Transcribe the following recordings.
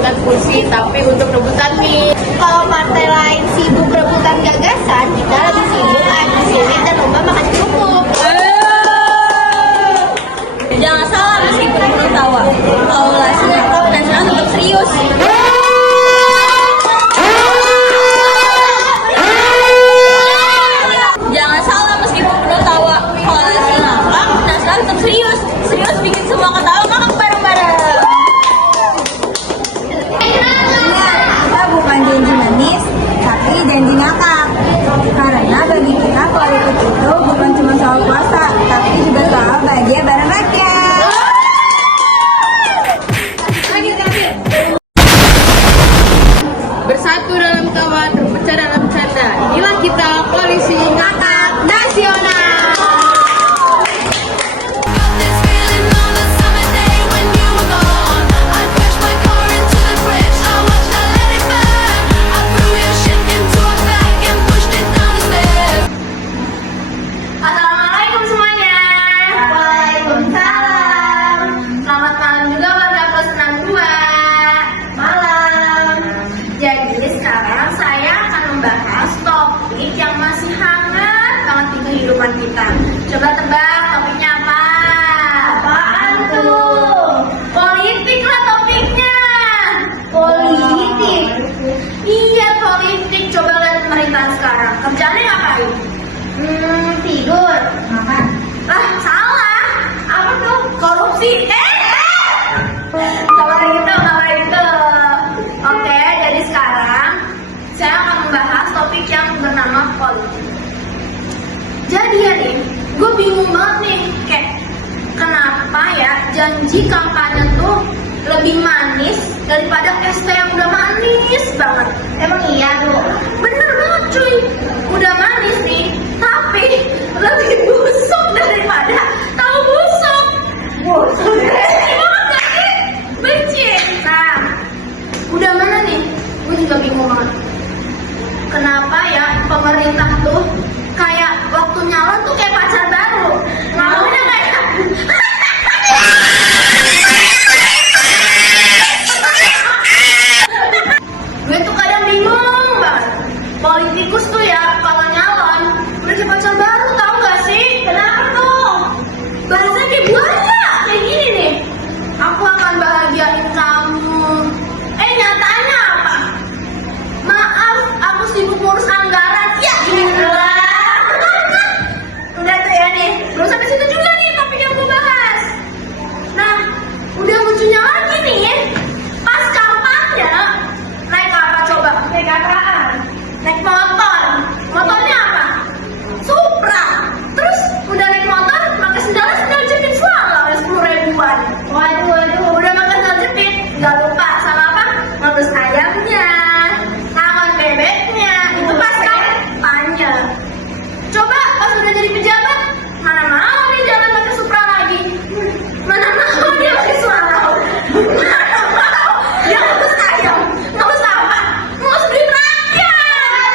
rebutan kursi, tapi untuk rebutan nih. Kalau partai lain sibuk rebutan gagasan, kita lebih sibuk di sini dan lomba makan kerupuk. Jangan salah, meskipun belum tawa, kalau sikap nasional tetap serius. Jangan salah, meskipun belum tawa, kalau sikap nasional tetap serius. Serius bikin semua ketawa ngakak bareng-bareng. Kita bukan janji manis, tapi janji ngakak. Karena bagi kita politik itu bukan cuma soal puasa, tapi juga soal bahagia bareng rakyat. Bersatu dalam tawa, terpecah dalam canda. Inilah kita, Koalisi Ngakak Nasional. Assalamualaikum semuanya. Waalaikumsalam. Selamat malam juga warga Pesenang 2. Malam. Jadi sekarang saya akan membahas topik yang masih hangat banget di kehidupan kita. Coba tebak topiknya apa? Apaan tuh? Politik lah topiknya. Politik. Iya politik. Coba lihat pemerintahan sekarang. Kerjaannya ngapain? Tidur. Makan. Lah, salah. Apa tuh? Korupsi. Kabar gitu. Oke, jadi sekarang saya akan membahas topik yang bernama politik. Jadi ya nih, gue bingung banget nih, kayak kenapa ya janji kampanye tuh lebih manis daripada es teh yang udah manis banget. Emang iya tuh? Bener banget cuy, udah manis nih, tapi lebih busuk daripada tahu busuk. Busuk banget gak sih? Benci. Nah, udah mana nih? Gue juga bingung banget. Kenapa ya pemerintah tuh kayak waktu nyalon tuh kayak pacar baru, ngomongnya kayak gue tuh kadang bingung banget. Politikus tuh ya kalau nyalon udah kayak pacar baru, tau gak sih? Kenapa tuh? Bahasanya kayak buaya, kayak gini nih. Aku akan bahagiain kamu. Nyatanya apa? Maaf, aku sibuk ngurus anggaran. Ya, udah tuh ya nih. Belum sampai situ juga nih topik yang gue bahas. Nah, udah lucunya lagi nih. Pas kampanye, naik apa coba? Naik apaan? Naik motor. Motornya apa? Supra. Terus udah naik motor, pakai sendal jepit suara 10.000-an. Waduh, udah makan sendal jepit. Gak lupa sama apa? Ngurus ayamnya, tangan bebeknya. Itu pas kampanye. Coba pas udah jadi pejabat, mana mau nih jalan pakai Supra lagi? Mana mau dia pakai suara? Mana mau dia ngurus ayam? Ngurus apa? Ngurus duit rakyat.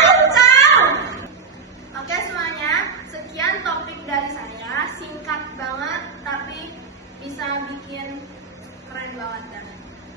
Kacau. Oke semuanya, sekian topik dari saya. Singkat banget, tapi bisa bikin keren banget kan?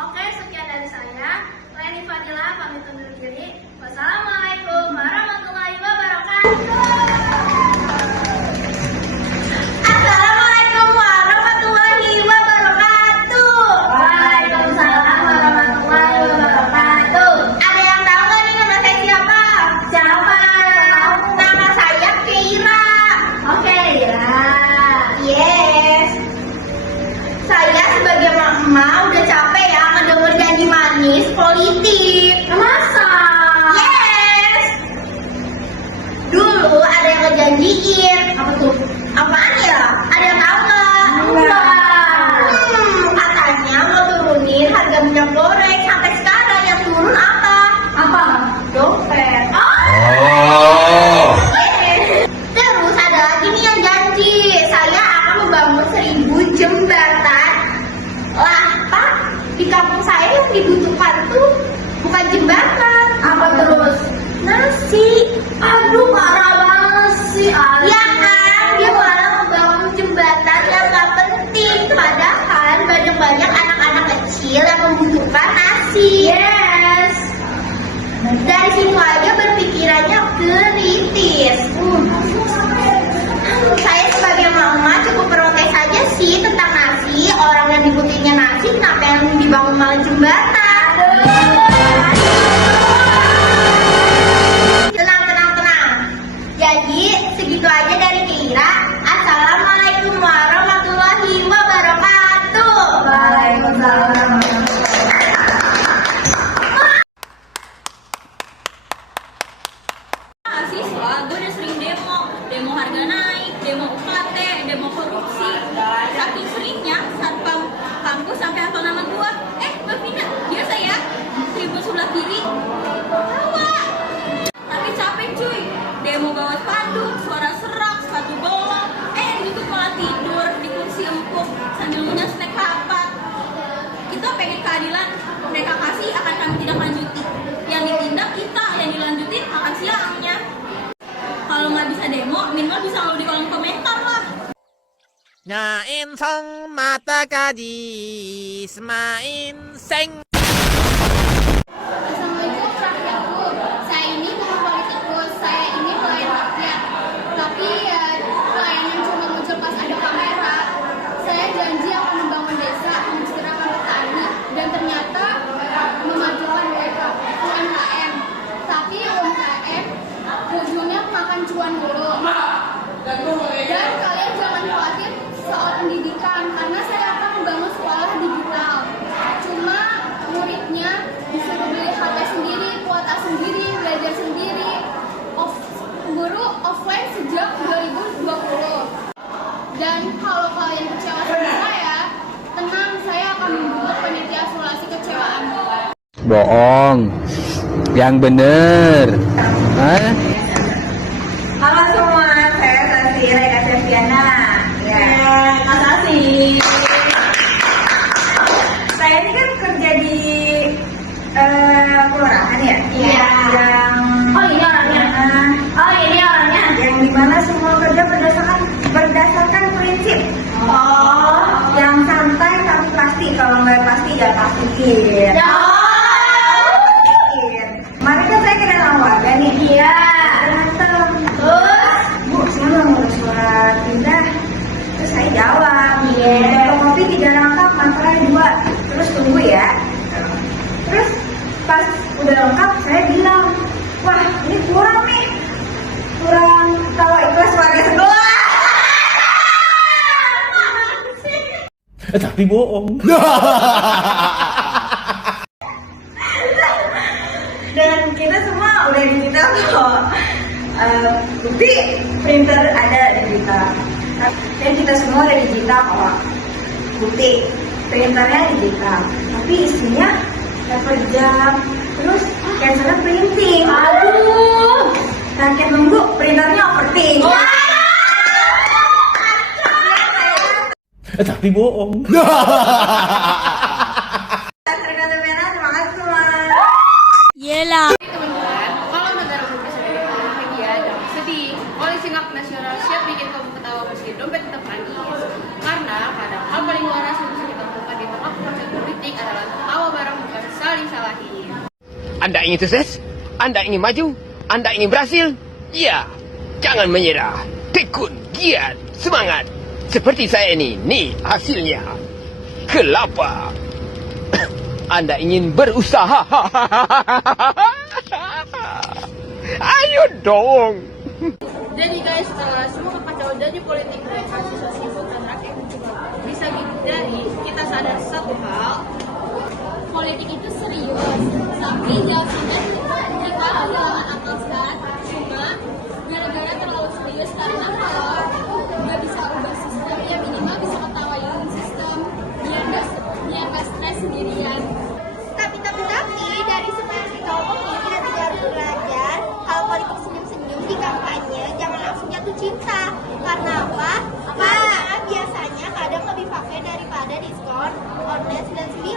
Oke, sekian dari saya. Leni Fadila pamit undur diri. Wassalamualaikum warahmatullahi wabarakatuh. Assalamualaikum warahmatullahi wabarakatuh. Waalaikumsalam warahmatullahi wabarakatuh. Ada yang tahu nggak nih nama saya siapa? Siapa? Nama saya Keira. Oke, Keira. Yes. Saya sebagai mama udah capek ya ngedenger janji manis politik. Masa? Yes. Dulu jembatan. Tenang. Jadi segitu aja dari Kira. Assalamualaikum warahmatullahi wabarakatuh. Waalaikumsalam. Mahasiswa, gue udah sering demo harga naik, demo UKT, demo korupsi. Saking seringnya, satpam kampus sampai hafal nama gue. Mbak Vina, biasa ya, tribun sebelah kiri. Tawa. Tapi capek cuy, demo bawa spanduk, suara serak, sepatu bolong. Gitu malah tidur di kursi empuk sambil ngunyah snack rapat. Kita pengen keadilan, mereka kasih akan kami tidak lanjuti. Yang ditindak kita, yang dilanjutin akan siangnya. Kalau nggak bisa demo, minimal bisa ngeluh di kolom komentar lah. Nyain song mata gadis main seng. Assalamualaikum rakyatku. Saya ini bukan politikus, saya ini pelayan rakyat. Tapi ya pelayanan cuma muncul pas ada kamera. Saya janji akan membangun desa, mensejahterakan petani, dan ternyata memajukan UMKM. Tapi UMKM ujungnya makan cuan dulu. Dan kalian jangan khawatir soal pendidikan, karena saya akan membangun sekolah digital. Cuma muridnya disuruh beli HP sendiri, kuota sendiri, belajar sendiri. Guru offline sejak 2020. Dan kalau kalian kecewa sama saya, tenang, saya akan membuat panitia asuransi kecewaan. Bohong, yang bener. Hah? Halo semua, saya Santi Reka Septiana. Makasih. Saya ini kan kerja di kelurahan ya? Iya. Oh ini orangnya. Yang dimana semua kerja berdasarkan prinsip. Yang santai tapi pasti, kalau nggak pasti ya pastiin. Kemarin kan saya kenal warga nih. Iya. Bu, saya mau ngurus surat pindah. Terus saya jawab, kopi 3 rangkap, masalahnya 2. Terus tunggu ya. Terus pas udah lengkap, saya bilang, wah ini kurang nih, kurang tawa ikhlas warga sebelah. Tapi bohong. Dan kita semua udah digital kok. Bukti printer ada digital. Dan kita semua udah digital kok. Bukti printernya digital. Tapi isinya paper jam. Terus cancelnya printing. Aduh. Rakyat nunggu printernya overthink. Tapi bohong. Terima kasih semua. Yelah. Teman-teman, kalau negara berubah dari media jangan sedih. Koalisi Ngak Nasional siap bikin kamu ketawa meski dompet tetap nangis. Karena kadang hal paling waras yang bisa kita lakukan di tengah proses politik adalah tertawa bareng, bukan saling salahin. Anda ingin sukses? Anda ingin maju? Anda ingin berhasil? Ya, jangan menyerah. Tekun, giat, semangat. Seperti saya ini, nih hasilnya. Kelapa. Anda ingin berusaha? Ayo dong. Jadi guys, setelah semua kekacauan dari politik dan kasus sibuk dan rakyat bisa dihindari, kita sadar satu hal. Politik itu serius, tapi jawabnya kita kehilangan akal sehat. Cuma gara-gara terlalu serius, karena kalau nggak bisa ubah sistem, ya minimal bisa ketawain sistem biar nggak stres sendirian. Tapi dari semua yang kita omongin, kita tidak harus belajar kalau politik senyum-senyum di kampanye jangan langsung jatuh cinta. Karena apa? Karena biasanya kadang lebih pakai daripada diskon online 99.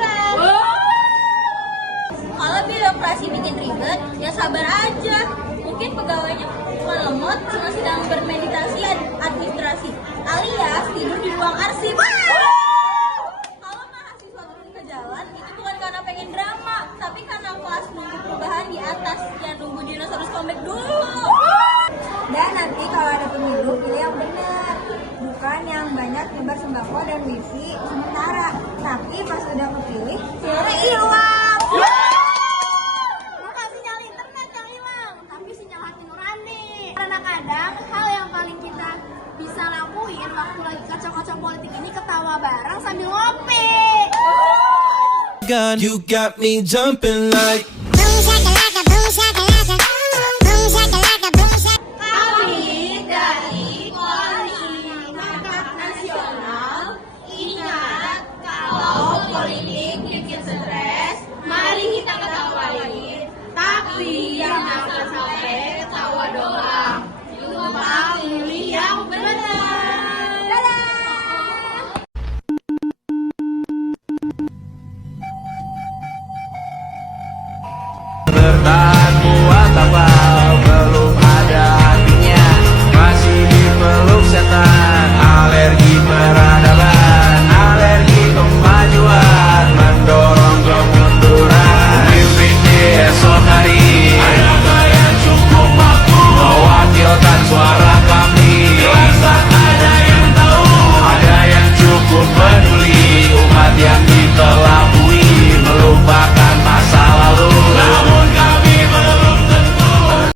Kalau birokrasi bikin ribet, ya sabar aja. Mungkin pegawainya cuma lemot, cuma sedang bermeditasi administrasi, alias tidur di ruang arsip. Kalau mahasiswa turun ke jalan, itu bukan karena pengen drama, tapi karena kelas nunggu perubahan di atas, dan nunggu dinosaurus comeback dulu. Dan nanti kalau ada pemilu, pilih yang benar. Bukan yang banyak nyebar sembako dan wifi sementara. Tapi pas udah kepilih, sinyalnya hilang. Bukan sinyal internet yang hilang, tapi sinyal hati nurani. Karena kadang hal yang paling kita bisa lakuin waktu lagi kacau-kacau politik ini ketawa bareng sambil ngopi. You got me jumping like